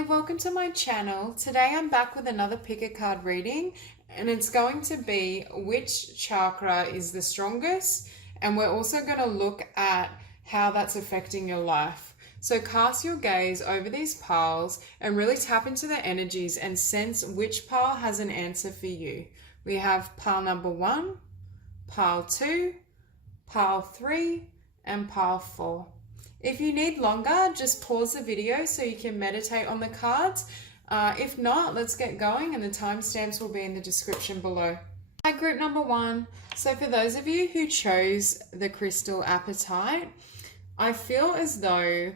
Hi, welcome to my channel. Today I'm back with another pick a card reading, and it's going to be which chakra is the strongest, and we're also going to look at how that's affecting your life. So cast your gaze over these piles and really tap into the energies and sense which pile has an answer for you. We have pile number 1, pile 2, pile 3, and pile 4. If you need longer, just pause the video so you can meditate on the cards. If not, let's get going, and the timestamps will be in the description below. Hi, group number 1. So for those of you who chose the crystal Apatite, I feel as though,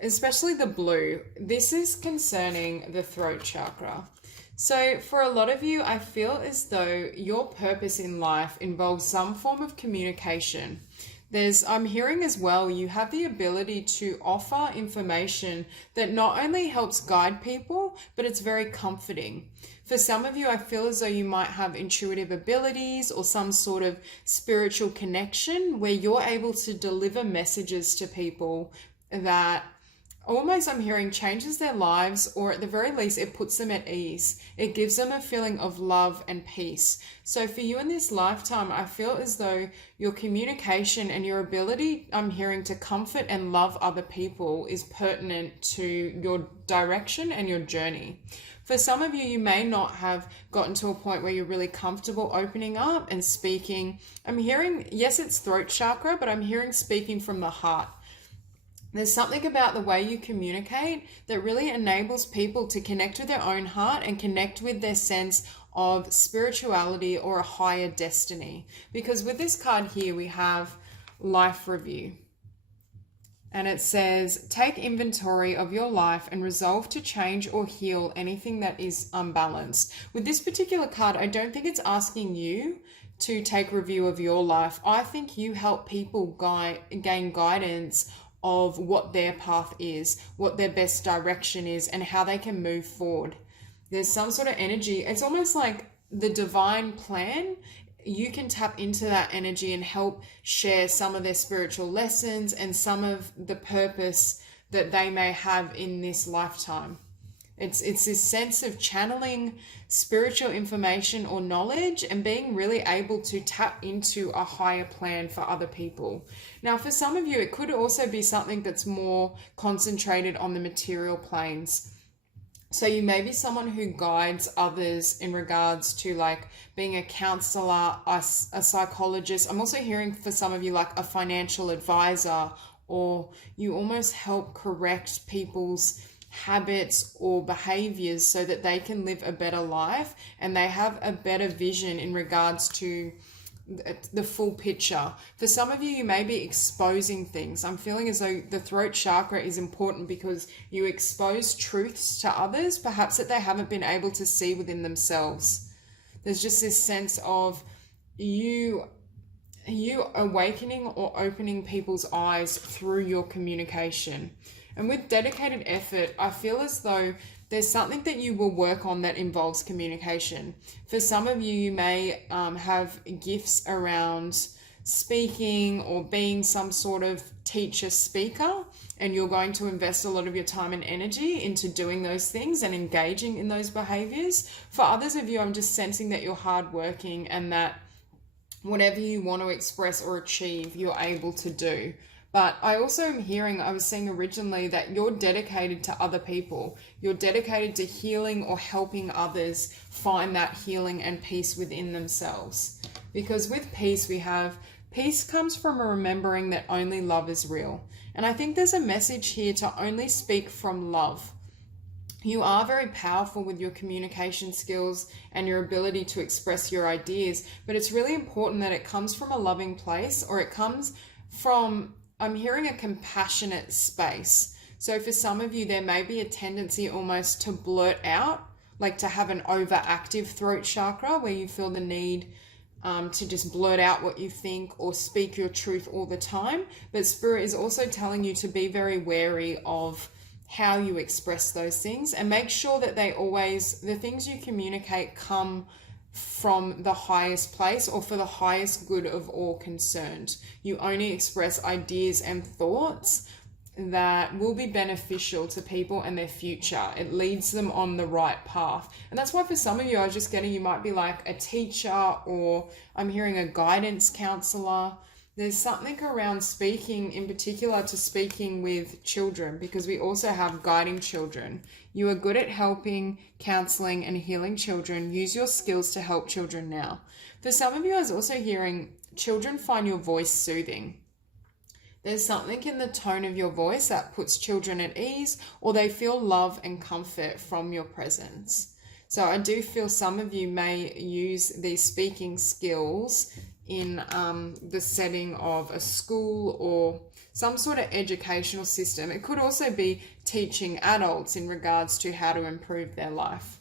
especially the blue, this is concerning the throat chakra. So for a lot of you, I feel as though your purpose in life involves some form of communication. I'm hearing as well, you have the ability to offer information that not only helps guide people, but it's very comforting. For some of you, I feel as though you might have intuitive abilities or some sort of spiritual connection where you're able to deliver messages to people that almost, I'm hearing, changes their lives, or at the very least, it puts them at ease. It gives them a feeling of love and peace. So for you in this lifetime, I feel as though your communication and your ability, I'm hearing, to comfort and love other people is pertinent to your direction and your journey. For some of you, you may not have gotten to a point where you're really comfortable opening up and speaking. I'm hearing, yes, it's throat chakra, but I'm hearing speaking from the heart. There's something about the way you communicate that really enables people to connect with their own heart and connect with their sense of spirituality or a higher destiny. Because with this card here, we have life review. And it says, take inventory of your life and resolve to change or heal anything that is unbalanced. With this particular card, I don't think it's asking you to take review of your life. I think you help people gain guidance of what their path is, what their best direction is, and how they can move forward. There's some sort of energy. It's almost like the divine plan. You can tap into that energy and help share some of their spiritual lessons and some of the purpose that they may have in this lifetime. It's this sense of channeling spiritual information or knowledge and being really able to tap into a higher plan for other people. Now, for some of you, it could also be something that's more concentrated on the material planes. So you may be someone who guides others in regards to like being a counselor, a psychologist. I'm also hearing for some of you like a financial advisor, or you almost help correct people's habits or behaviors so that they can live a better life and they have a better vision in regards to the full picture. For some of you, you may be exposing things. I'm feeling as though the throat chakra is important because you expose truths to others, perhaps that they haven't been able to see within themselves. There's just this sense of you awakening or opening people's eyes through your communication. And with dedicated effort, I feel as though there's something that you will work on that involves communication. For some of you, you may have gifts around speaking or being some sort of teacher speaker, and you're going to invest a lot of your time and energy into doing those things and engaging in those behaviors. For others of you, I'm just sensing that you're hardworking and that whatever you want to express or achieve, you're able to do. But I also am hearing, I was saying originally, that you're dedicated to other people. You're dedicated to healing or helping others find that healing and peace within themselves. Because with peace, we have peace comes from a remembering that only love is real. And I think there's a message here to only speak from love. You are very powerful with your communication skills and your ability to express your ideas, but it's really important that it comes from a loving place, or it comes from, I'm hearing, a compassionate space. So for some of you, there may be a tendency almost to blurt out, like to have an overactive throat chakra where you feel the need to just blurt out what you think or speak your truth all the time. But Spirit is also telling you to be very wary of how you express those things, and make sure that the things you communicate come from the highest place or for the highest good of all concerned. You only express ideas and thoughts that will be beneficial to people and their future. It leads them on the right path. And that's why for some of you, I was just getting, you might be like a teacher, or I'm hearing a guidance counselor. There's something around speaking, in particular to speaking with children, because we also have guiding children. You are good at helping, counseling, and healing children. Use your skills to help children now. For some of you, I was also hearing children find your voice soothing. There's something in the tone of your voice that puts children at ease, or they feel love and comfort from your presence. So I do feel some of you may use these speaking skills in the setting of a school or some sort of educational system. It could also be teaching adults in regards to how to improve their life.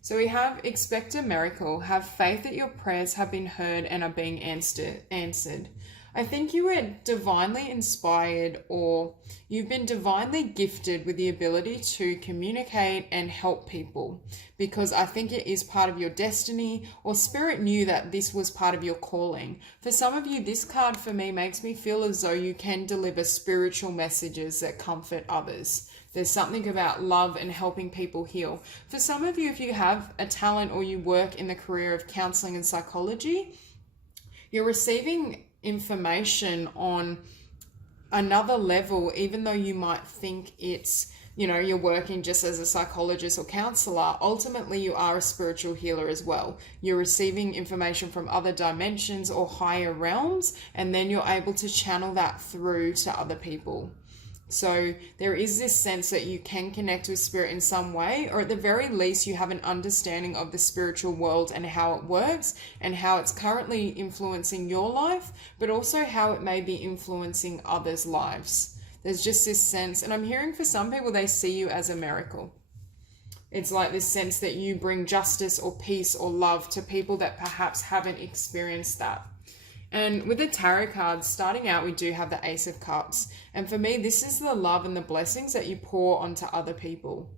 So we have expect a miracle, have faith that your prayers have been heard and are being answered. I think you were divinely inspired, or you've been divinely gifted with the ability to communicate and help people, because I think it is part of your destiny, or spirit knew that this was part of your calling. For some of you, this card for me makes me feel as though you can deliver spiritual messages that comfort others. There's something about love and helping people heal. For some of you, if you have a talent or you work in the career of counseling and psychology, you're receiving information on another level, even though you might think it's, you're working just as a psychologist or counselor. Ultimately, you are a spiritual healer as well. You're receiving information from other dimensions or higher realms, and then you're able to channel that through to other people. So there is this sense that you can connect with spirit in some way, or at the very least you have an understanding of the spiritual world and how it works and how it's currently influencing your life, but also how it may be influencing others' lives. There's just this sense, and I'm hearing for some people, they see you as a miracle. It's like this sense that you bring justice or peace or love to people that perhaps haven't experienced that. And with the tarot cards, starting out, we do have the Ace of Cups. And for me, this is the love and the blessings that you pour onto other people.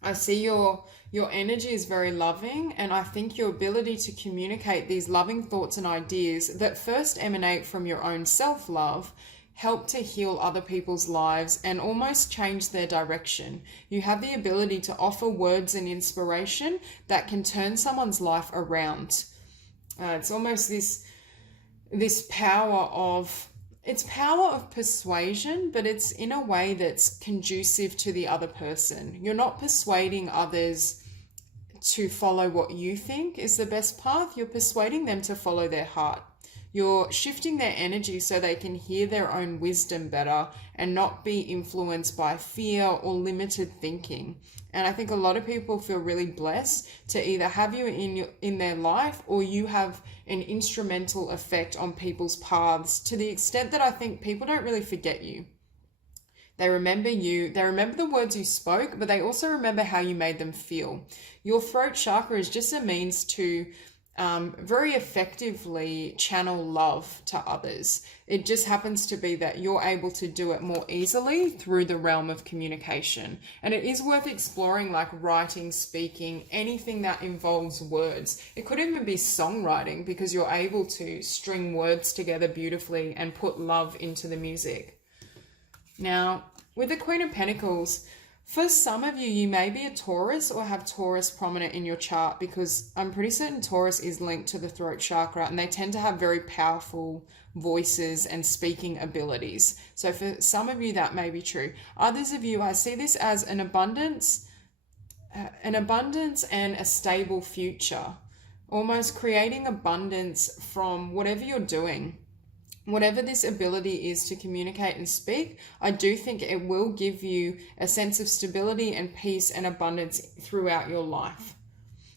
I see your energy is very loving, and I think your ability to communicate these loving thoughts and ideas that first emanate from your own self-love help to heal other people's lives and almost change their direction. You have the ability to offer words and inspiration that can turn someone's life around. It's almost this power of persuasion, but it's in a way that's conducive to the other person. You're not persuading others to follow what you think is the best path. You're persuading them to follow their heart. You're shifting their energy so they can hear their own wisdom better and not be influenced by fear or limited thinking. And I think a lot of people feel really blessed to either have you in their life, or you have an instrumental effect on people's paths, to the extent that I think people don't really forget you. They remember you, they remember the words you spoke, but they also remember how you made them feel. Your throat chakra is just a means to very effectively channel love to others. It just happens to be that you're able to do it more easily through the realm of communication. And it is worth exploring, like writing, speaking, anything that involves words. It could even be songwriting, because you're able to string words together beautifully and put love into the music. Now, with the Queen of Pentacles, for some of you, you may be a Taurus or have Taurus prominent in your chart, because I'm pretty certain Taurus is linked to the throat chakra, and they tend to have very powerful voices and speaking abilities. So for some of you, that may be true. Others of you, I see this as an abundance and a stable future, almost creating abundance from whatever you're doing. Whatever this ability is to communicate and speak, I do think it will give you a sense of stability and peace and abundance throughout your life.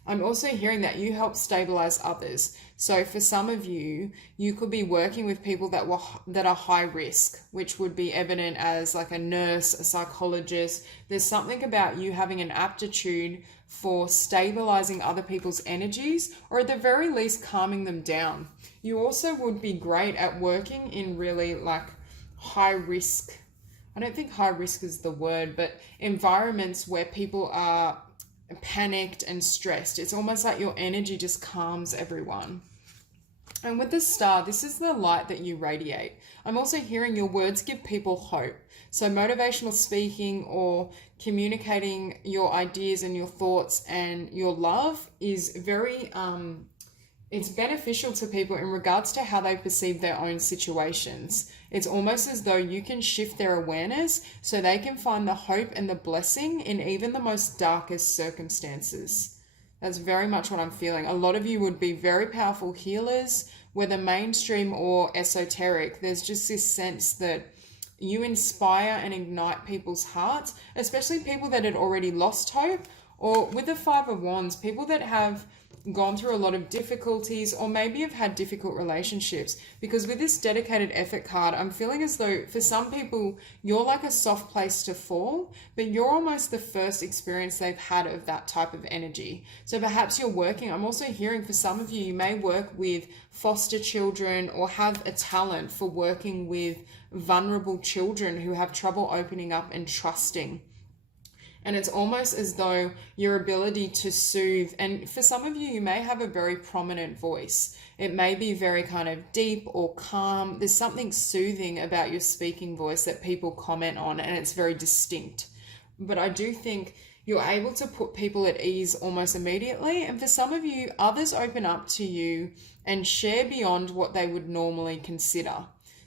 I'm also hearing that you help stabilize others. So for some of you, you could be working with people that are high risk, which would be evident as like a nurse, a psychologist. There's something about you having an aptitude for stabilizing other people's energies, or at the very least calming them down. You also would be great at working in really like high risk, I don't think high risk is the word, but environments where people are panicked and stressed. It's almost like your energy just calms everyone. And with the star, this is the light that you radiate. I'm also hearing your words give people hope. So motivational speaking or communicating your ideas and your thoughts and your love is very it's beneficial to people in regards to how they perceive their own situations. It's almost as though you can shift their awareness so they can find the hope and the blessing in even the most darkest circumstances. That's very much what I'm feeling. A lot of you would be very powerful healers, whether mainstream or esoteric. There's just this sense that you inspire and ignite people's hearts, especially people that had already lost hope, or with the Five of Wands, people that have gone through a lot of difficulties or maybe have had difficult relationships. Because with this dedicated effort card, I'm feeling as though for some people you're like a soft place to fall, but you're almost the first experience they've had of that type of energy. So perhaps you're working, I'm also hearing for some of you, you may work with foster children or have a talent for working with vulnerable children who have trouble opening up and trusting. And it's almost as though your ability to soothe, and for some of you, you may have a very prominent voice. It may be very kind of deep or calm. There's something soothing about your speaking voice that people comment on, and it's very distinct. But I do think you're able to put people at ease almost immediately. And for some of you, others open up to you and share beyond what they would normally consider.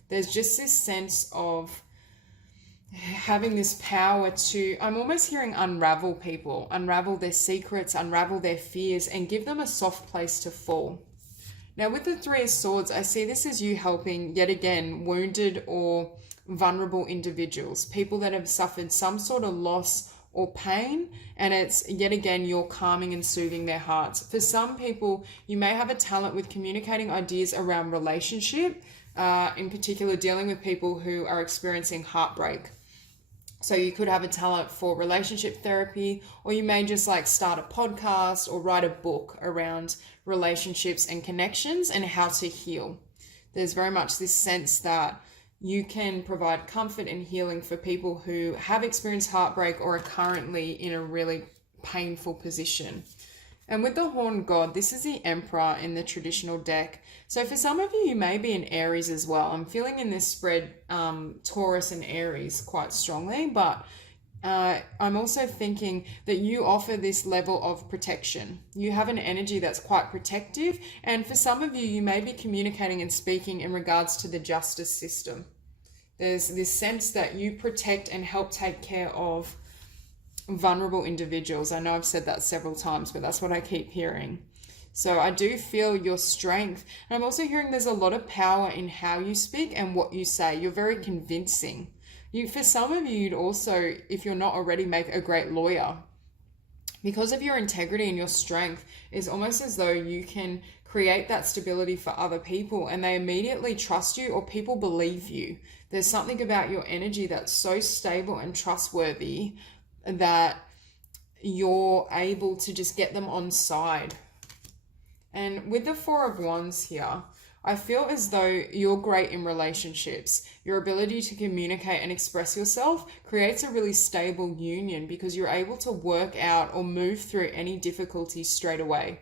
There's just this sense of having this power to, I'm almost hearing unravel people, unravel their secrets, unravel their fears, and give them a soft place to fall. Now with the Three of Swords, I see this as you helping, yet again, wounded or vulnerable individuals, people that have suffered some sort of loss or pain, and it's yet again you're calming and soothing their hearts. For some people, you may have a talent with communicating ideas around relationship, in particular dealing with people who are experiencing heartbreak. So you could have a talent for relationship therapy, or you may just like start a podcast or write a book around relationships and connections and how to heal. There's very much this sense that you can provide comfort and healing for people who have experienced heartbreak or are currently in a really painful position. And with the Horned God, this is the Emperor in the traditional deck. So for some of you, you may be in Aries as well. I'm feeling in this spread Taurus and Aries quite strongly, but I'm also thinking that you offer this level of protection. You have an energy that's quite protective. And for some of you, you may be communicating and speaking in regards to the justice system. There's this sense that you protect and help take care of vulnerable individuals. I know I've said that several times, but that's what I keep hearing. So I do feel your strength. And I'm also hearing there's a lot of power in how you speak and what you say. You're very convincing. For some of you, you'd also, if you're not already, make a great lawyer. Because of your integrity and your strength, it's almost as though you can create that stability for other people and they immediately trust you, or people believe you. There's something about your energy that's so stable and trustworthy that you're able to just get them on side. And with the Four of Wands here, I feel as though you're great in relationships. Your ability to communicate and express yourself creates a really stable union because you're able to work out or move through any difficulties straight away.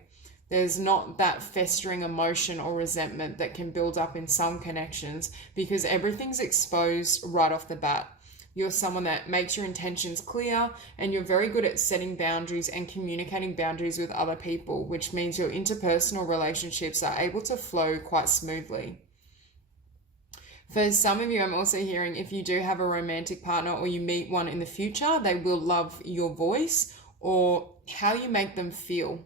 There's not that festering emotion or resentment that can build up in some connections because everything's exposed right off the bat. You're someone that makes your intentions clear, and you're very good at setting boundaries and communicating boundaries with other people, which means your interpersonal relationships are able to flow quite smoothly. For some of you, I'm also hearing if you do have a romantic partner or you meet one in the future, they will love your voice or how you make them feel.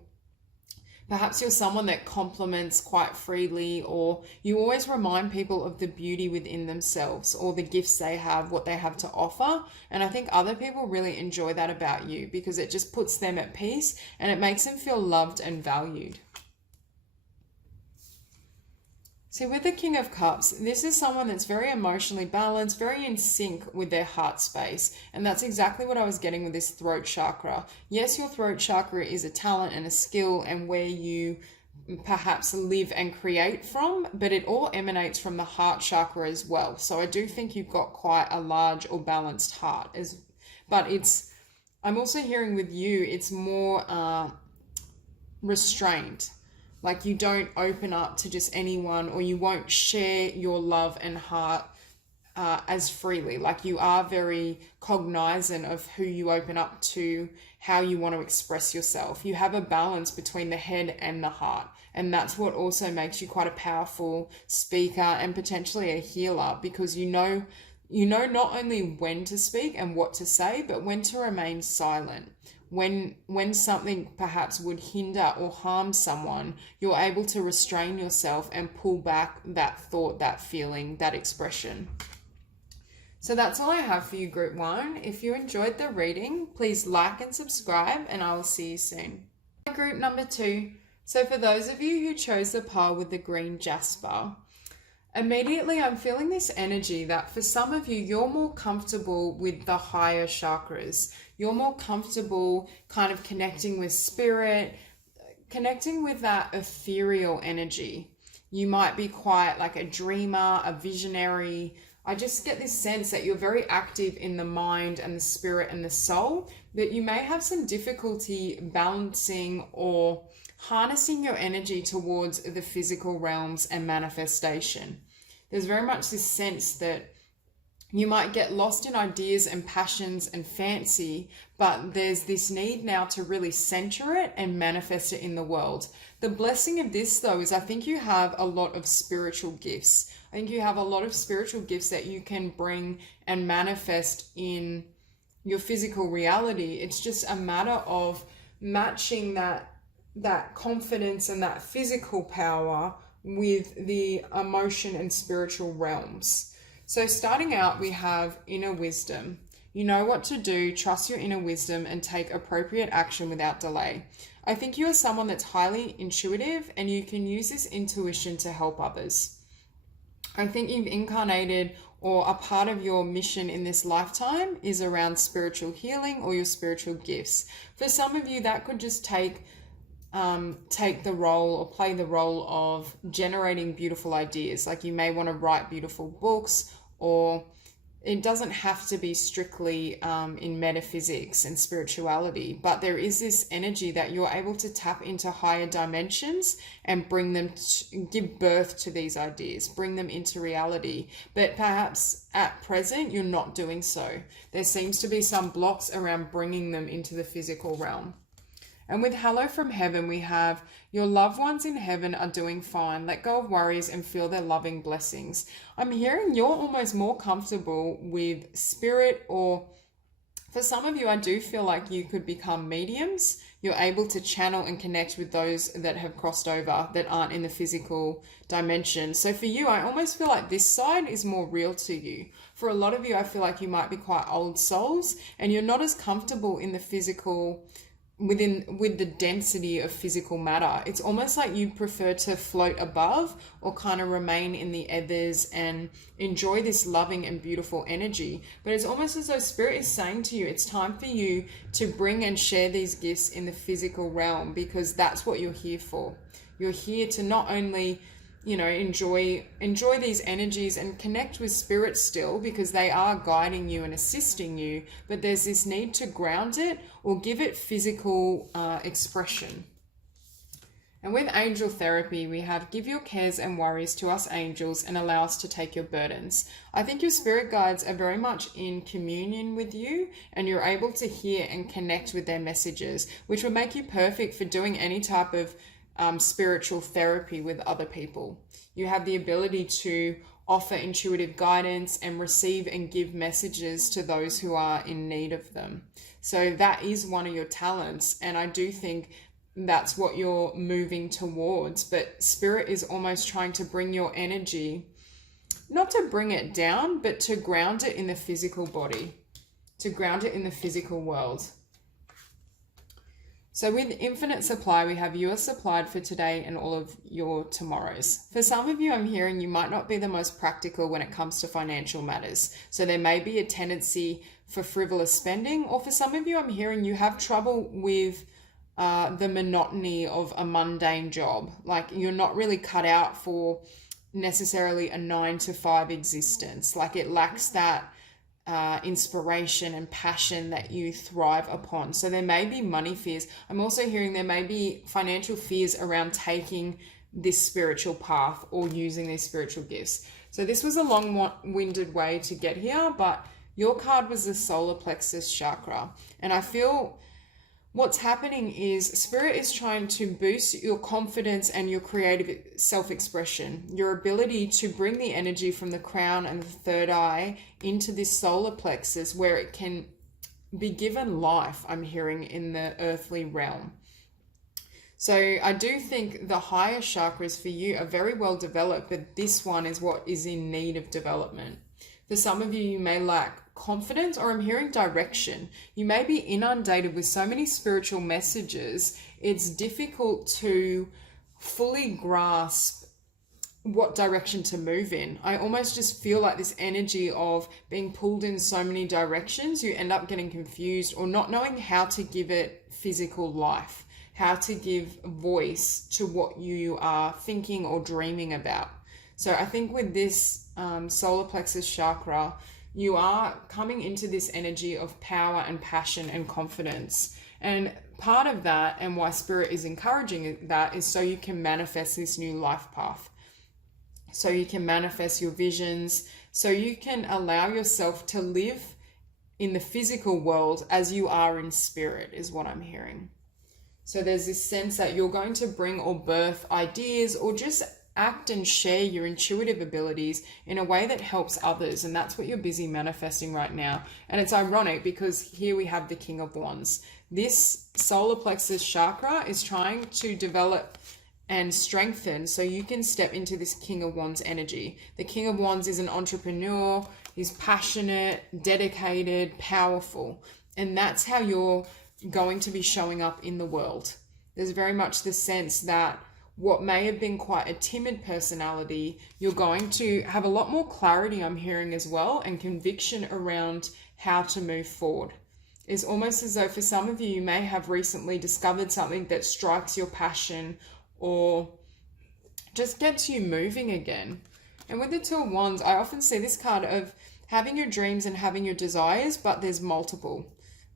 Perhaps you're someone that compliments quite freely, or you always remind people of the beauty within themselves or the gifts they have, what they have to offer. And I think other people really enjoy that about you because it just puts them at peace and it makes them feel loved and valued. See, with the King of Cups, this is someone that's very emotionally balanced, very in sync with their heart space. And that's exactly what I was getting with this throat chakra. Yes, your throat chakra is a talent and a skill and where you perhaps live and create from, but it all emanates from the heart chakra as well. So I do think you've got quite a large or balanced heart. But I'm also hearing with you, it's more restraint. Like you don't open up to just anyone, or you won't share your love and heart as freely. Like you are very cognizant of who you open up to, how you want to express yourself. You have a balance between the head and the heart. And that's what also makes you quite a powerful speaker and potentially a healer, because you know not only when to speak and what to say, but when to remain silent. When something perhaps would hinder or harm someone, you're able to restrain yourself and pull back that thought, that feeling, that expression. So that's all I have for you, Group 1. If you enjoyed the reading, please like and subscribe, and I will see you soon. Group number 2. So for those of you who chose the pile with the green Jasper, immediately I'm feeling this energy that for some of you, you're more comfortable with the higher chakras. You're more comfortable kind of connecting with spirit, connecting with that ethereal energy. You might be quite like a dreamer, a visionary. I just get this sense that you're very active in the mind and the spirit and the soul, but you may have some difficulty balancing or harnessing your energy towards the physical realms and manifestation. There's very much this sense that you might get lost in ideas and passions and fancy, but there's this need now to really center it and manifest it in the world. The blessing of this, though, is I think you have a lot of spiritual gifts. I think you have a lot of spiritual gifts that you can bring and manifest in your physical reality. It's just a matter of matching that confidence and that physical power with the emotion and spiritual realms. So starting out, we have inner wisdom. You know what to do, trust your inner wisdom, and take appropriate action without delay. I think you are someone that's highly intuitive, and you can use this intuition to help others. I think you've incarnated, or a part of your mission in this lifetime is around spiritual healing or your spiritual gifts. For some of you, that could just take the role or play the role of generating beautiful ideas. Like you may want to write beautiful books, or it doesn't have to be strictly in metaphysics and spirituality, but there is this energy that you're able to tap into higher dimensions and bring them, give birth to these ideas, bring them into reality. But perhaps at present, you're not doing so. There seems to be some blocks around bringing them into the physical realm. And with Hello from Heaven, we have your loved ones in heaven are doing fine. Let go of worries and feel their loving blessings. I'm hearing you're almost more comfortable with spirit, or for some of you, I do feel like you could become mediums. You're able to channel and connect with those that have crossed over that aren't in the physical dimension. So for you, I almost feel like this side is more real to you. For a lot of you, I feel like you might be quite old souls and you're not as comfortable in the physical with the density of physical matter. It's almost like you prefer to float above or kind of remain in the ethers and enjoy this loving and beautiful energy. But it's almost as though Spirit is saying to you, it's time for you to bring and share these gifts in the physical realm, because that's what you're here for. You're here to not only enjoy these energies and connect with spirit still, because they are guiding you and assisting you, but there's this need to ground it or give it physical expression. And with angel therapy, we have give your cares and worries to us angels and allow us to take your burdens. I think your spirit guides are very much in communion with you, and you're able to hear and connect with their messages, which will make you perfect for doing any type of spiritual therapy with other people. You have the ability to offer intuitive guidance and receive and give messages to those who are in need of them. So that is one of your talents, and I do think that's what you're moving towards. But Spirit is almost trying to bring your energy, not to bring it down, but to ground it in the physical body, to ground it in the physical world. So with infinite supply, we have you are supplied for today and all of your tomorrows. For some of you, I'm hearing you might not be the most practical when it comes to financial matters. So there may be a tendency for frivolous spending, or for some of you, I'm hearing you have trouble with the monotony of a mundane job. Like you're not really cut out for necessarily a 9-to-5 existence. Like it lacks that inspiration and passion that you thrive upon. So there may be money fears. I'm also hearing there may be financial fears around taking this spiritual path or using these spiritual gifts. So this was a long-winded way to get here, but your card was the solar plexus chakra. And I feel what's happening is Spirit is trying to boost your confidence and your creative self-expression, your ability to bring the energy from the crown and the third eye into this solar plexus where it can be given life, I'm hearing, in the earthly realm. So I do think the higher chakras for you are very well developed, but this one is what is in need of development. For some of you, you may lack confidence, or I'm hearing direction. You may be inundated with so many spiritual messages, it's difficult to fully grasp what direction to move in. I almost just feel like this energy of being pulled in so many directions, you end up getting confused or not knowing how to give it physical life, how to give voice to what you are thinking or dreaming about. So I think with this solar plexus chakra, you are coming into this energy of power and passion and confidence. And part of that, and why Spirit is encouraging that, is so you can manifest this new life path. So you can manifest your visions, so you can allow yourself to live in the physical world as you are in spirit, is what I'm hearing. So there's this sense that you're going to bring or birth ideas or just act and share your intuitive abilities in a way that helps others. And that's what you're busy manifesting right now. And it's ironic because here we have the King of Wands. This solar plexus chakra is trying to develop and strengthen so you can step into this King of Wands energy. The King of Wands is an entrepreneur. He's passionate, dedicated, powerful. And that's how you're going to be showing up in the world. There's very much the sense that what may have been quite a timid personality, you're going to have a lot more clarity, I'm hearing as well, and conviction around how to move forward. It's almost as though for some of you, you may have recently discovered something that strikes your passion or just gets you moving again. And with the Two of Wands, I often see this card of having your dreams and having your desires, but there's multiple.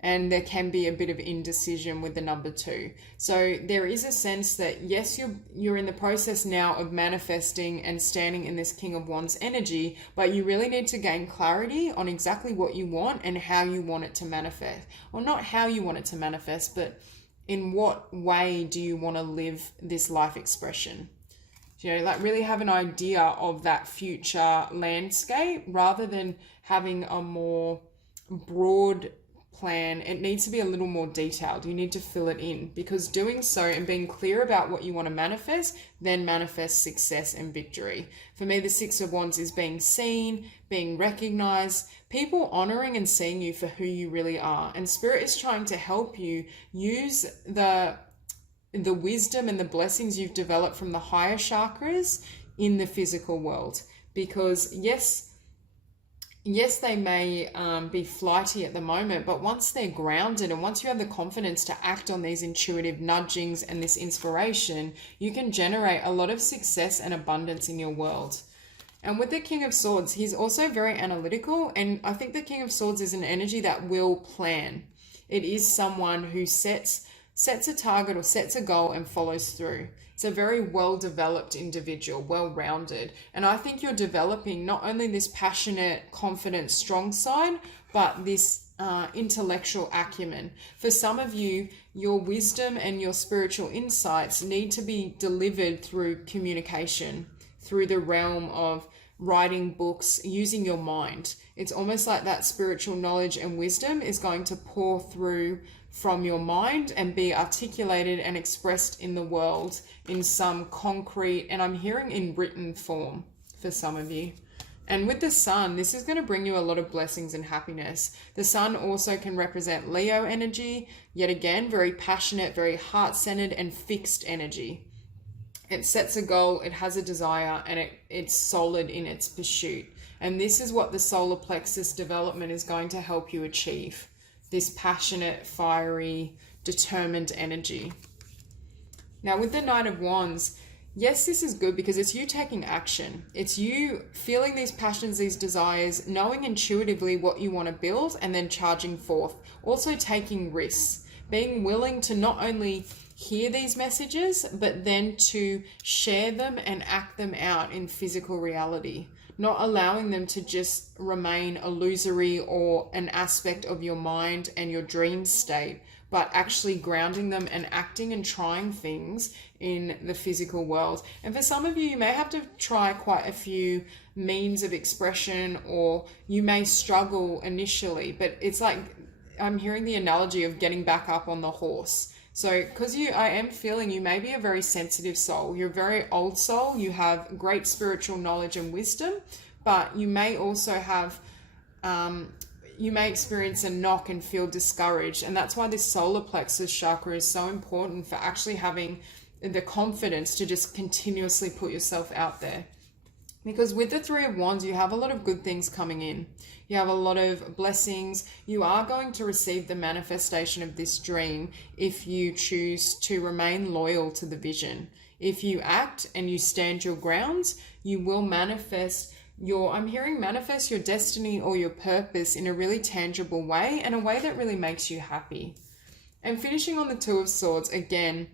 And there can be a bit of indecision with the number 2. So there is a sense that, yes, you're in the process now of manifesting and standing in this King of Wands energy, but you really need to gain clarity on exactly what you want and how you want it to manifest. Or not how you want it to manifest, but in what way do you want to live this life expression? You know, like really have an idea of that future landscape rather than having a more broad plan. It needs to be a little more detailed. You need to fill it in, because doing so and being clear about what you want to manifest then manifests success and victory. For me, the Six of Wands is being seen, being recognized, people honoring and seeing you for who you really are. And Spirit is trying to help you use the wisdom and the blessings you've developed from the higher chakras in the physical world. Because yes, they may be flighty at the moment, but once they're grounded and once you have the confidence to act on these intuitive nudgings and this inspiration, you can generate a lot of success and abundance in your world. And with the King of Swords, he's also very analytical. And I think the King of Swords is an energy that will plan. It is someone who sets a target or sets a goal and follows through. It's a very well-developed individual, well-rounded. And I think you're developing not only this passionate, confident, strong side, but this intellectual acumen. For some of you, your wisdom and your spiritual insights need to be delivered through communication, through the realm of writing books, using your mind. It's almost like that spiritual knowledge and wisdom is going to pour through from your mind and be articulated and expressed in the world in some concrete, and I'm hearing in written form for some of you. And with the Sun, this is going to bring you a lot of blessings and happiness. The Sun also can represent Leo energy, yet again, very passionate, very heart-centered and fixed energy. It sets a goal, it has a desire, and it's solid in its pursuit. And this is what the solar plexus development is going to help you achieve. This passionate, fiery, determined energy. Now with the Knight of Wands, yes, this is good because it's you taking action. It's you feeling these passions, these desires, knowing intuitively what you want to build, and then charging forth. Also taking risks, being willing to not only hear these messages, but then to share them and act them out in physical reality. Not allowing them to just remain illusory or an aspect of your mind and your dream state, but actually grounding them and acting and trying things in the physical world. And for some of you, you may have to try quite a few means of expression, or you may struggle initially, but it's like, I'm hearing the analogy of getting back up on the horse. So, because I am feeling you may be a very sensitive soul. You're a very old soul. You have great spiritual knowledge and wisdom, but you may also have, you may experience a knock and feel discouraged. And that's why this solar plexus chakra is so important for actually having the confidence to just continuously put yourself out there. Because with the Three of Wands, you have a lot of good things coming in. You have a lot of blessings. You are going to receive the manifestation of this dream if you choose to remain loyal to the vision. If you act and you stand your grounds, you will manifest I'm hearing manifest your destiny or your purpose in a really tangible way, and a way that really makes you happy. And finishing on the Two of Swords, again,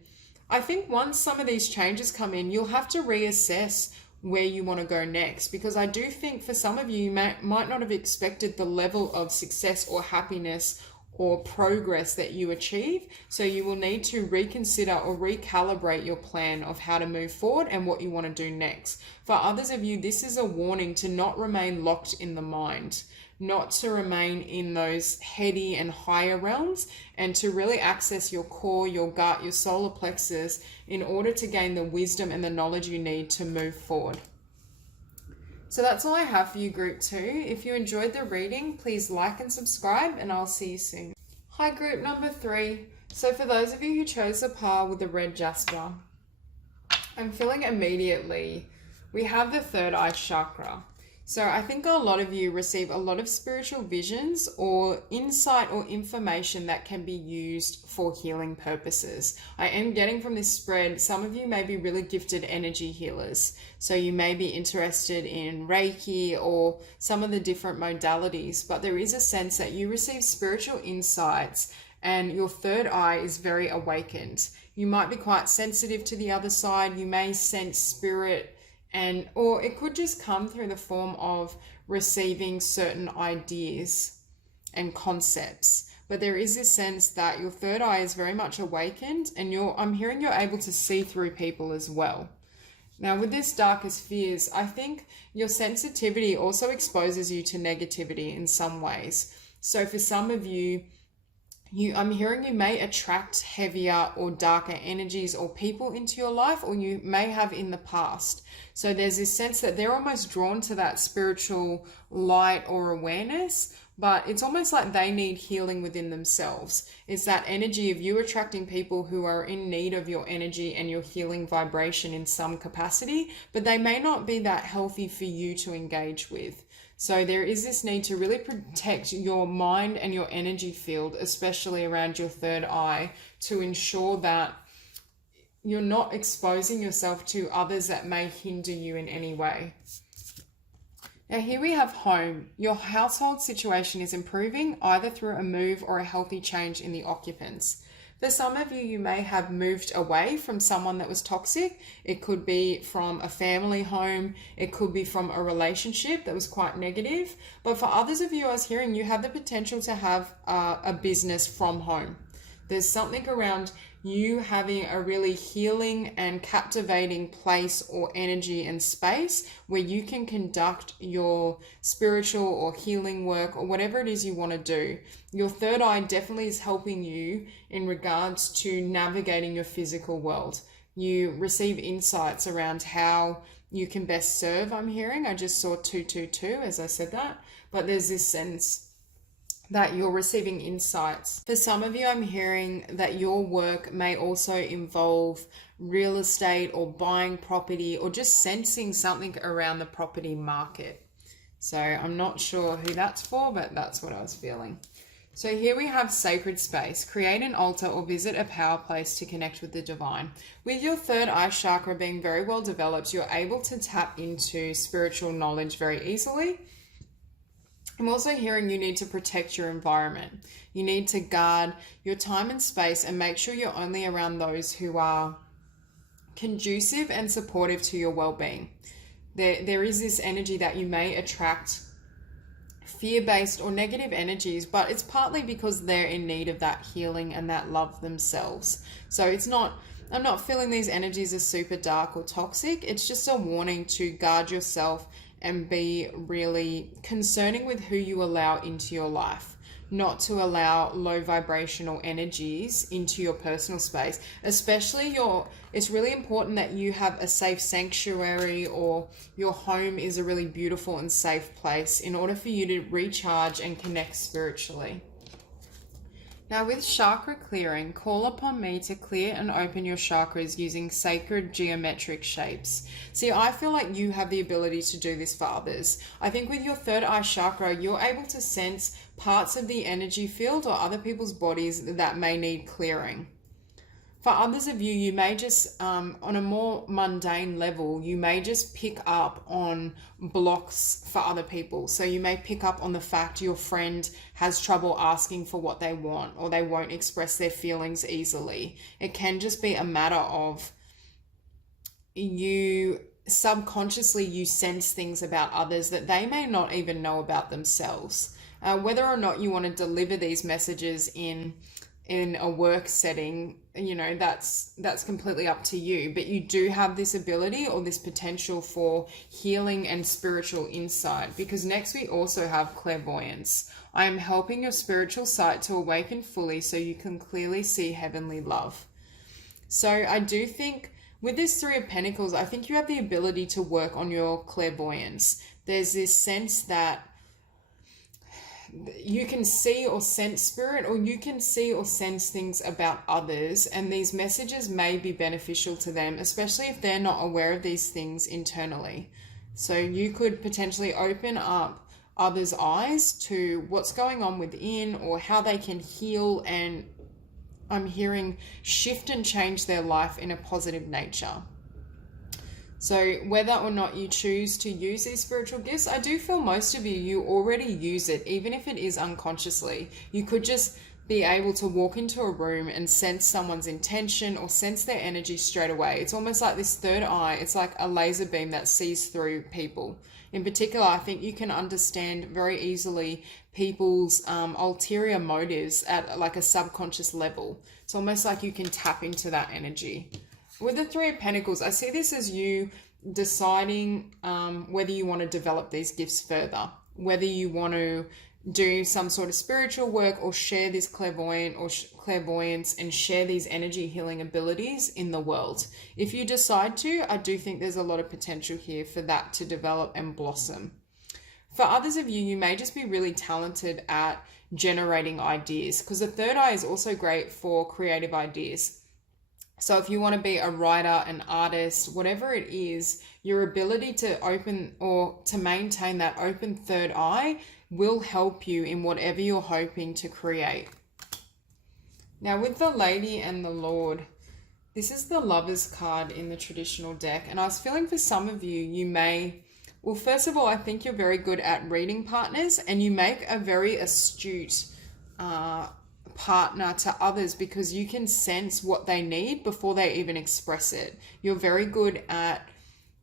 I think once some of these changes come in, you'll have to reassess where you want to go next, because I do think for some of you, might not have expected the level of success or happiness or progress that you achieve. So you will need to reconsider or recalibrate your plan of how to move forward and what you want to do next. For others of you, this is a warning to not remain locked in the mind, not to remain in those heady and higher realms, and to really access your core, your gut, your solar plexus in order to gain the wisdom and the knowledge you need to move forward. So that's all I have for you, Group 2. If you enjoyed the reading, please like and subscribe, and I'll see you soon. Hi, Group number 3. So for those of you who chose the pile with the red Jasper, I'm feeling immediately we have the third eye chakra. So I think a lot of you receive a lot of spiritual visions or insight or information that can be used for healing purposes. I am getting from this spread, some of you may be really gifted energy healers. So you may be interested in Reiki or some of the different modalities, but there is a sense that you receive spiritual insights and your third eye is very awakened. You might be quite sensitive to the other side. You may sense spirit, or it could just come through the form of receiving certain ideas and concepts. But there is this sense that your third eye is very much awakened, and I'm hearing you're able to see through people as well. Now with this darkest fears, I think your sensitivity also exposes you to negativity in some ways. So for some of you, I'm hearing you may attract heavier or darker energies or people into your life, or you may have in the past. So there's this sense that they're almost drawn to that spiritual light or awareness, but it's almost like they need healing within themselves. It's that energy of you attracting people who are in need of your energy and your healing vibration in some capacity, but they may not be that healthy for you to engage with. So there is this need to really protect your mind and your energy field, especially around your third eye, to ensure that you're not exposing yourself to others that may hinder you in any way. Now here we have home. Your household situation is improving either through a move or a healthy change in the occupants. For some of you, you may have moved away from someone that was toxic. It could be from a family home. It could be from a relationship that was quite negative. But for others of you, I was hearing you have the potential to have a business from home. There's something around you having a really healing and captivating place or energy and space where you can conduct your spiritual or healing work or whatever it is you want to do. Your third eye definitely is helping you in regards to navigating your physical world. You receive insights around how you can best serve, I'm hearing. I just saw 222 as I said that, but there's this sense that you're receiving insights. For some of you, I'm hearing that your work may also involve real estate or buying property or just sensing something around the property market. So I'm not sure who that's for, but that's what I was feeling. So here we have sacred space. Create an altar or visit a power place to connect with the divine. With your third eye chakra being very well developed, you're able to tap into spiritual knowledge very easily. I'm also hearing you need to protect your environment. You need to guard your time and space and make sure you're only around those who are conducive and supportive to your well-being. There is this energy that you may attract fear-based or negative energies, but it's partly because they're in need of that healing and that love themselves. So I'm not feeling these energies as super dark or toxic. It's just a warning to guard yourself and be really concerning with who you allow into your life, not to allow low vibrational energies into your personal space. Especially it's really important that you have a safe sanctuary, or your home is a really beautiful and safe place in order for you to recharge and connect spiritually. Now with chakra clearing, call upon me to clear and open your chakras using sacred geometric shapes. See, I feel like you have the ability to do this for others. I think with your third eye chakra, you're able to sense parts of the energy field or other people's bodies that may need clearing. For others of you, you may just, on a more mundane level, you may just pick up on blocks for other people. So you may pick up on the fact your friend has trouble asking for what they want, or they won't express their feelings easily. It can just be a matter of you subconsciously, you sense things about others that they may not even know about themselves. Whether or not you want to deliver these messages in a work setting, that's completely up to you, but you do have this ability or this potential for healing and spiritual insight, because next we also have clairvoyance. I am helping your spiritual sight to awaken fully so you can clearly see heavenly love. So I do think with this Three of Pentacles, I think you have the ability to work on your clairvoyance. There's this sense that you can see or sense spirit, or you can see or sense things about others, and these messages may be beneficial to them, especially if they're not aware of these things internally. So you could potentially open up others' eyes to what's going on within, or how they can heal, and I'm hearing shift and change their life in a positive nature. So whether or not you choose to use these spiritual gifts, I do feel most of you already use it, even if it is unconsciously. You could just be able to walk into a room and sense someone's intention or sense their energy straight away. It's almost like this third eye. It's like a laser beam that sees through people. In particular, I think you can understand very easily people's ulterior motives at like a subconscious level. It's almost like you can tap into that energy. With the Three of Pentacles, I see this as you deciding whether you want to develop these gifts further, whether you want to do some sort of spiritual work or share this clairvoyance and share these energy healing abilities in the world. If you decide to, I do think there's a lot of potential here for that to develop and blossom. For others of you, you may just be really talented at generating ideas, because the third eye is also great for creative ideas. So if you want to be a writer, an artist, whatever it is, your ability to open or to maintain that open third eye will help you in whatever you're hoping to create. Now with the Lady and the Lord, this is the Lovers card in the traditional deck. And I was feeling for some of you, you may, well, first of all, I think you're very good at reading partners, and you make a very astute partner to others, because you can sense what they need before they even express it. You're very good at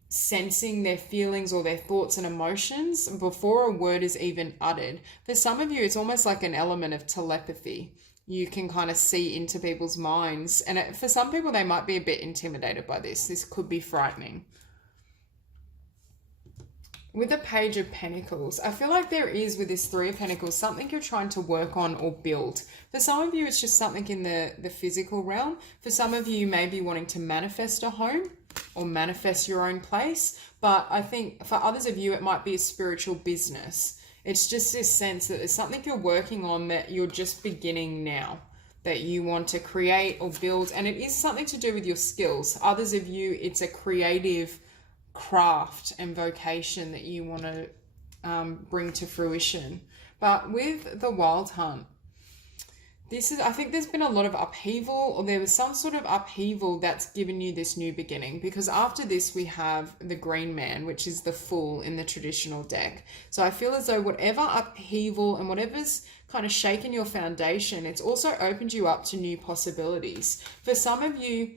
sensing their feelings or their thoughts and emotions before a word is even uttered. For some of you, it's almost like an element of telepathy. You can kind of see into people's minds, and for some people, they might be a bit intimidated by this. This could be frightening. With the Page of Pentacles, I feel like there is, with this Three of Pentacles, something you're trying to work on or build. For some of you, it's just something in the physical realm. For some of you may be wanting to manifest a home or manifest your own place. But I think for others of you, it might be a spiritual business. It's just this sense that there's something you're working on that you're just beginning now, that you want to create or build. And it is something to do with your skills. Others of you, it's a creative craft and vocation that you want to bring to fruition. But with the Wild Hunt, I think there's been a lot of upheaval, or there was some sort of upheaval that's given you this new beginning, because after this we have the Green Man, which is the Fool in the traditional deck. So I feel as though whatever upheaval and whatever's kind of shaken your foundation, it's also opened you up to new possibilities. For some of you,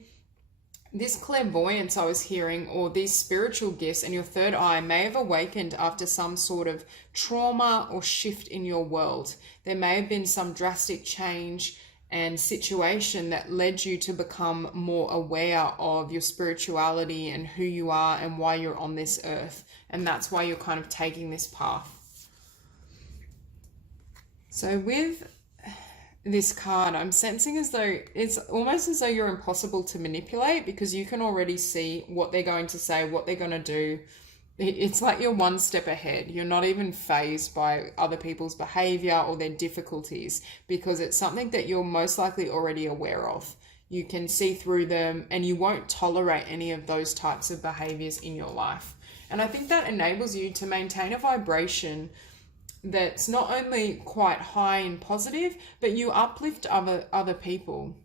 this clairvoyance I was hearing, or these spiritual gifts and your third eye, may have awakened after some sort of trauma or shift in your world. There may have been some drastic change and situation that led you to become more aware of your spirituality and who you are and why you're on this earth. And that's why you're kind of taking this path. So with this card, I'm sensing as though it's almost as though you're impossible to manipulate, because you can already see what they're going to say, what they're going to do. It's like you're one step ahead. You're not even fazed by other people's behavior or their difficulties, because it's something that you're most likely already aware of. You can see through them, and you won't tolerate any of those types of behaviors in your life. And I think that enables you to maintain a vibration that's not only quite high and positive, but you uplift other people.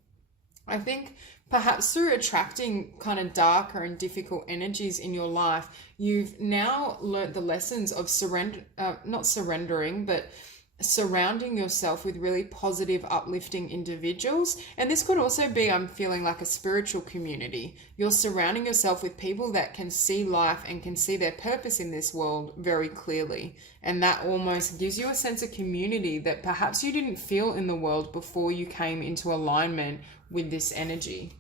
I think perhaps through attracting kind of darker and difficult energies in your life, you've now learnt the lessons of not surrendering, but surrounding yourself with really positive, uplifting individuals. And this could also be, I'm feeling like a spiritual community. You're surrounding yourself with people that can see life and can see their purpose in this world very clearly. And that almost gives you a sense of community that perhaps you didn't feel in the world before you came into alignment with this energy.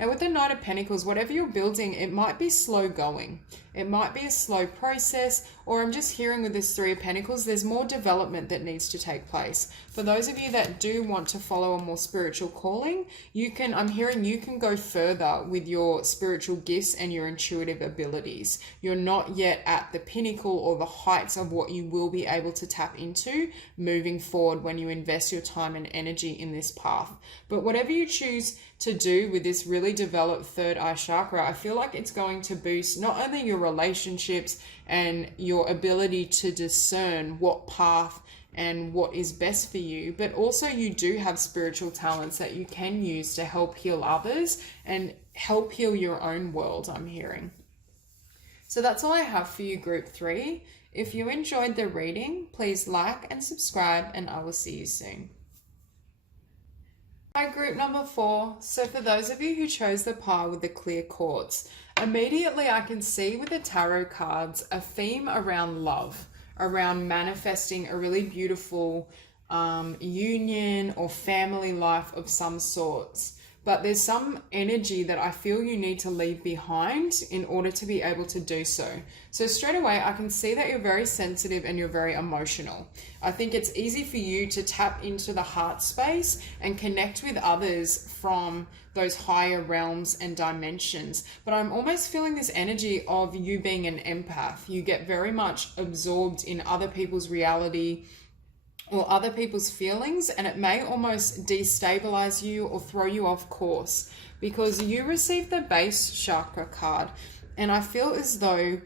Now with the Knight of Pentacles, whatever you're building, it might be slow going. It might be a slow process, or I'm just hearing with this Three of Pentacles, there's more development that needs to take place. For those of you that do want to follow a more spiritual calling, I'm hearing you can go further with your spiritual gifts and your intuitive abilities. You're not yet at the pinnacle or the heights of what you will be able to tap into moving forward when you invest your time and energy in this path. But whatever you choose to do with this really developed third eye chakra, I feel like it's going to boost not only your relationships and your ability to discern what path and what is best for you, but also you do have spiritual talents that you can use to help heal others and help heal your own world, I'm hearing. So that's all I have for you, Group 3. If you enjoyed the reading, please like and subscribe, and I will see you soon. Hi, group number 4. So for those of you who chose the pile with the clear quartz, immediately I can see with the tarot cards a theme around love, around manifesting a really beautiful union or family life of some sorts. But there's some energy that I feel you need to leave behind in order to be able to do so. So straight away, I can see that you're very sensitive and you're very emotional. I think it's easy for you to tap into the heart space and connect with others from those higher realms and dimensions. But I'm almost feeling this energy of you being an empath. You get very much absorbed in other people's reality or other people's feelings, and it may almost destabilize you or throw you off course, because you received the base chakra card, and I feel as though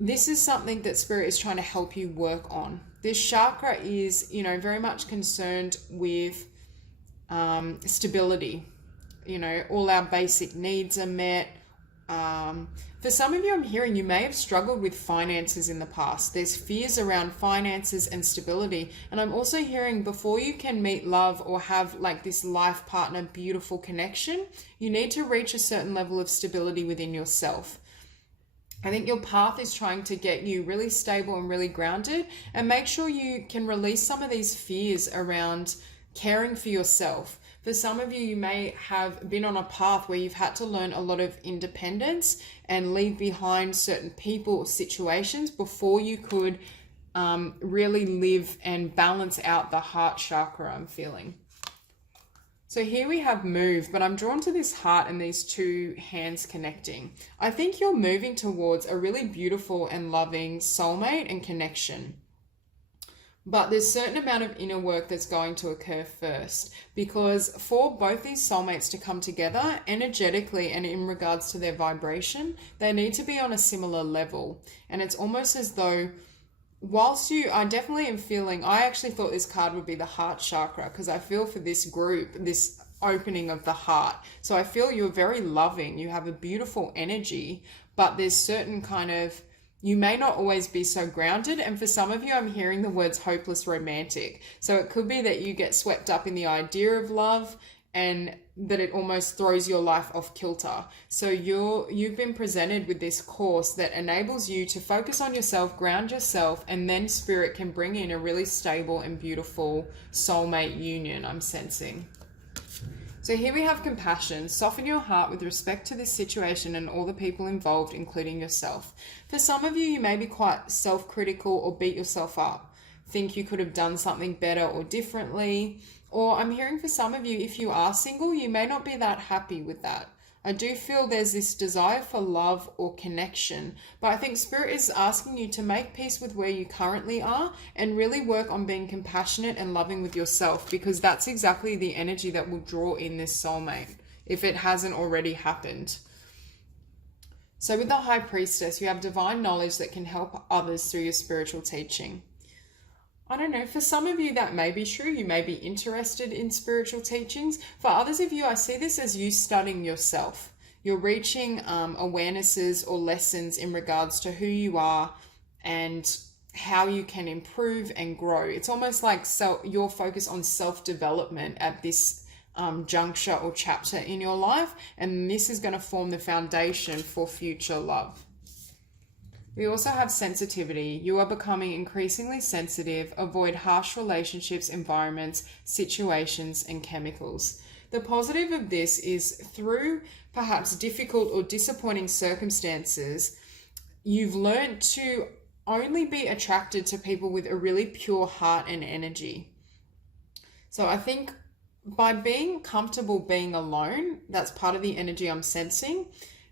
this is something that Spirit is trying to help you work on. This chakra is, very much concerned with stability. All our basic needs are met. For some of you, I'm hearing you may have struggled with finances in the past. There's fears around finances and stability. And I'm also hearing before you can meet love or have like this life partner, beautiful connection, you need to reach a certain level of stability within yourself. I think your path is trying to get you really stable and really grounded, and make sure you can release some of these fears around caring for yourself. For some of you, you may have been on a path where you've had to learn a lot of independence and leave behind certain people or situations before you could really live and balance out the heart chakra, I'm feeling. So here we have move, but I'm drawn to this heart and these two hands connecting. I think you're moving towards a really beautiful and loving soulmate and connection. But there's a certain amount of inner work that's going to occur first, because for both these soulmates to come together energetically and in regards to their vibration, they need to be on a similar level. And it's almost as though I definitely am feeling, I actually thought this card would be the heart chakra, because I feel for this group, this opening of the heart. So I feel you're very loving, you have a beautiful energy, but there's certain kind of, you may not always be so grounded. And for some of you, I'm hearing the words hopeless romantic. So it could be that you get swept up in the idea of love and that it almost throws your life off kilter. So you've been presented with this course that enables you to focus on yourself, ground yourself, and then spirit can bring in a really stable and beautiful soulmate union, I'm sensing. So here we have compassion. Soften your heart with respect to this situation and all the people involved, including yourself. For some of you, you may be quite self-critical or beat yourself up. Think you could have done something better or differently. Or I'm hearing for some of you, if you are single, you may not be that happy with that. I do feel there's this desire for love or connection, but I think Spirit is asking you to make peace with where you currently are and really work on being compassionate and loving with yourself, because that's exactly the energy that will draw in this soulmate if it hasn't already happened. So with the High Priestess, you have divine knowledge that can help others through your spiritual teaching. I don't know, for some of you that may be true. You may be interested in spiritual teachings. For others of you, I see this as you studying yourself. You're reaching awarenesses or lessons in regards to who you are and how you can improve and grow. It's almost like your focus on self-development at this juncture or chapter in your life. And this is going to form the foundation for future love. We also have sensitivity. You are becoming increasingly sensitive. Avoid harsh relationships, environments, situations, and chemicals. The positive of this is through perhaps difficult or disappointing circumstances, you've learned to only be attracted to people with a really pure heart and energy. So I think by being comfortable being alone, that's part of the energy I'm sensing.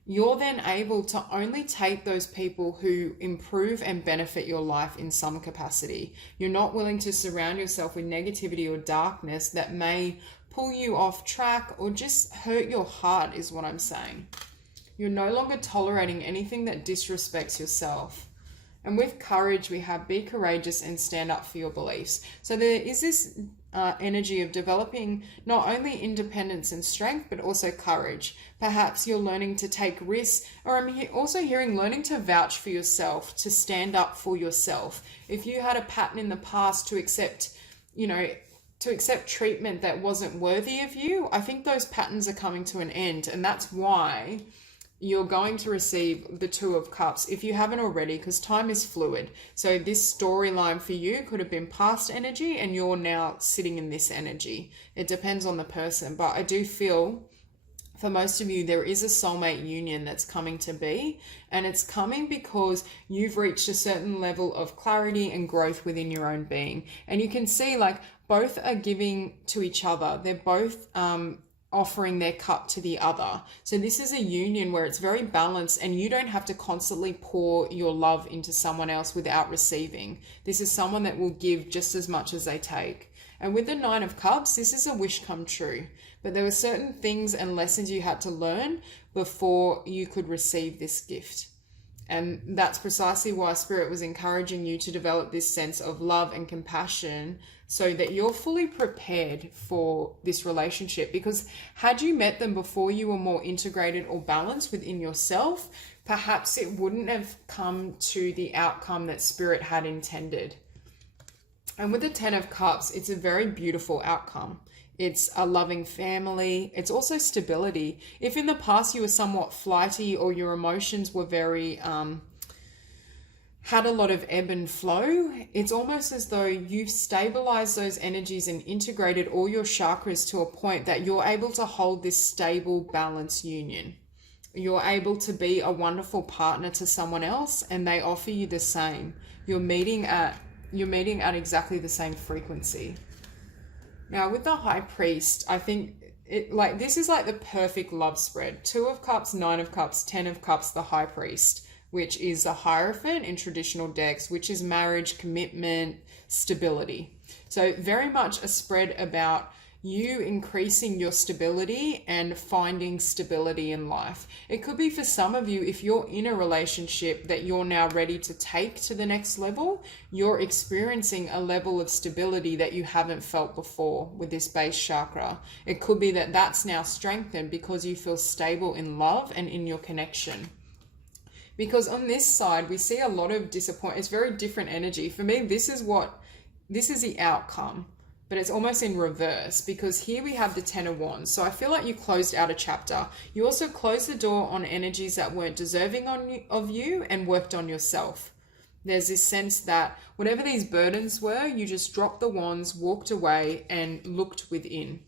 You're then able to only take those people who improve and benefit your life in some capacity. You're not willing to surround yourself with negativity or darkness that may pull you off track or just hurt your heart, is what I'm saying. You're no longer tolerating anything that disrespects yourself. And with courage, we have be courageous and stand up for your beliefs. So there is this energy of developing not only independence and strength, but also courage. Perhaps you're learning to take risks, or I'm also hearing learning to vouch for yourself, to stand up for yourself. If you had a pattern in the past to accept, to accept treatment that wasn't worthy of you, I think those patterns are coming to an end. And that's why you're going to receive the Two of Cups if you haven't already, because time is fluid. So this storyline for you could have been past energy and you're now sitting in this energy. It depends on the person, but I do feel for most of you there is a soulmate union that's coming to be, and it's coming because you've reached a certain level of clarity and growth within your own being. And you can see like both are giving to each other. They're both offering their cup to the other. So this is a union where it's very balanced and you don't have to constantly pour your love into someone else without receiving. This is someone that will give just as much as they take. And with the Nine of Cups, this is a wish come true. But there were certain things and lessons you had to learn before you could receive this gift. And that's precisely why Spirit was encouraging you to develop this sense of love and compassion so that you're fully prepared for this relationship. Because had you met them before you were more integrated or balanced within yourself, perhaps it wouldn't have come to the outcome that Spirit had intended. And with the Ten of Cups, it's a very beautiful outcome. It's a loving family. It's also stability. If in the past you were somewhat flighty or your emotions were very, had a lot of ebb and flow, it's almost as though you've stabilized those energies and integrated all your chakras to a point that you're able to hold this stable, balanced union. You're able to be a wonderful partner to someone else and they offer you the same. You're meeting at exactly the same frequency. Now with the High Priest, I think this is like the perfect love spread. 2 of Cups, 9 of Cups, 10 of Cups, the High Priest, which is the Hierophant in traditional decks, which is marriage, commitment, stability. So very much a spread about you increasing your stability and finding stability in life. It could be for some of you, if you're in a relationship that you're now ready to take to the next level, you're experiencing a level of stability that you haven't felt before with this base chakra. It could be that that's now strengthened because you feel stable in love and in your connection. Because on this side, we see a lot of disappointment. It's very different energy. For me, this is the outcome. But it's almost in reverse, because here we have the Ten of Wands. So I feel like you closed out a chapter. You also closed the door on energies that weren't deserving of you and worked on yourself. There's this sense that whatever these burdens were, you just dropped the wands, walked away, and looked within.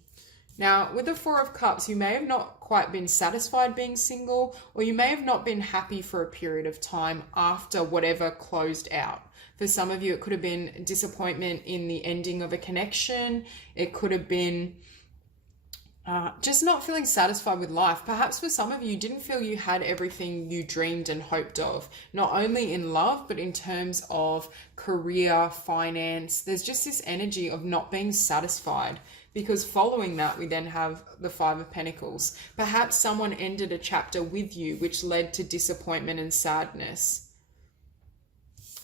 Now, with the Four of Cups, you may have not quite been satisfied being single, or you may have not been happy for a period of time after whatever closed out. For some of you, it could have been disappointment in the ending of a connection. It could have been just not feeling satisfied with life. Perhaps for some of you, you didn't feel you had everything you dreamed and hoped of, not only in love, but in terms of career, finance. There's just this energy of not being satisfied, because following that, we then have the Five of Pentacles. Perhaps someone ended a chapter with you, which led to disappointment and sadness.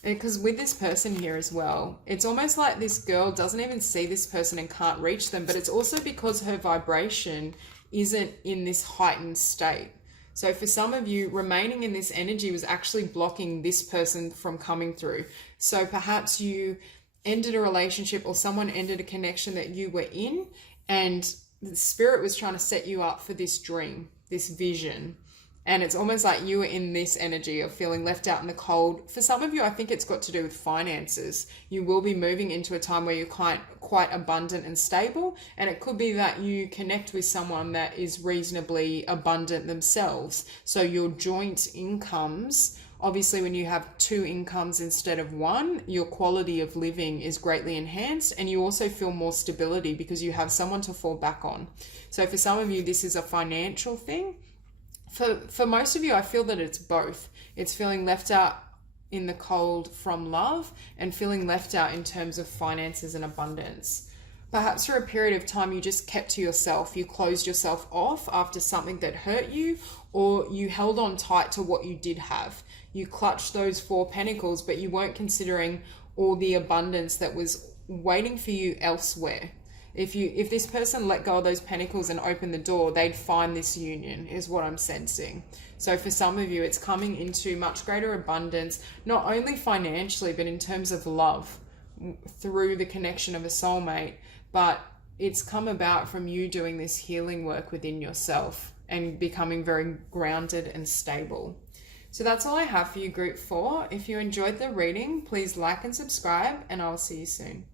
Because with this person here as well, it's almost like this girl doesn't even see this person and can't reach them, but it's also because her vibration isn't in this heightened state. So for some of you, remaining in this energy was actually blocking this person from coming through. So perhaps you ended a relationship, or someone ended a connection that you were in, and the spirit was trying to set you up for this dream, this vision. And it's almost like you were in this energy of feeling left out in the cold. For some of you, I think it's got to do with finances. You will be moving into a time where you're quite abundant and stable. And it could be that you connect with someone that is reasonably abundant themselves. So your joint incomes, obviously when you have two incomes instead of one, your quality of living is greatly enhanced, and you also feel more stability because you have someone to fall back on. So for some of you, this is a financial thing. For most of you, I feel that it's both. It's feeling left out in the cold from love, and feeling left out in terms of finances and abundance. Perhaps for a period of time, you just kept to yourself. You closed yourself off after something that hurt you, or you held on tight to what you did have. You clutched those Four Pentacles, but you weren't considering all the abundance that was waiting for you elsewhere. If this person let go of those pentacles and opened the door, they'd find this union, is what I'm sensing. So for some of you, it's coming into much greater abundance, not only financially, but in terms of love through the connection of a soulmate. But it's come about from you doing this healing work within yourself and becoming very grounded and stable. So that's all I have for you, Group 4. If you enjoyed the reading, please like and subscribe, and I'll see you soon.